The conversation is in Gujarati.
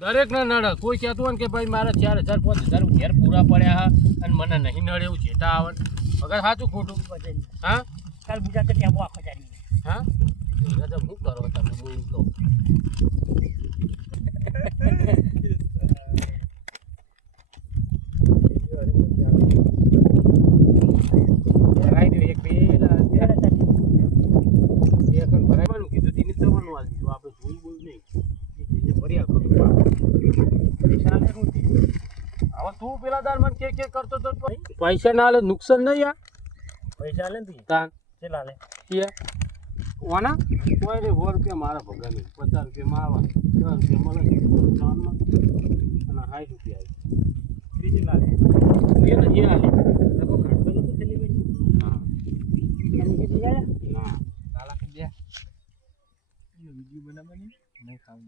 દરેક ને નડે. કોઈ કહેતું હોય ને કે ભાઈ મારે 4,000 5,000 ઘેર પૂરા પડ્યા હા અને મને નહીં નડે એવું જેટા આવે વગર સાચું ખોટું હા કાલ બીજા તો ટેબો આખો જારી હા ગજબ શું કરો તમે હું એમ કહું ભરાઈ દો એક પેલા ભરાવાનું કીધું તેને જવાનું હાલ દીધું આપણે જોઈ બોલ નહીં ભર્યા કરું પૈસા લે શું થયું હવે તું પેલા દાર મને કે કરતો તો પૈસા ના લે નુકસાન નહીં યાર પૈસા લે ને તાન કેટલા લે કે ઓના કોઈ રે 100 રૂપિયા મારા ભગાને 50 રૂપિયા માવા 10 રૂપિયા મળે ત્રણમાં અને 60 રૂપિયા બીજી લા લે એ ને એ આલે તો ખાતો નતો થેલી ભાઈ હા તમે કીધું યાર ના કાલા કે દે વિડિયો બનાવવાની નહીં ખાવું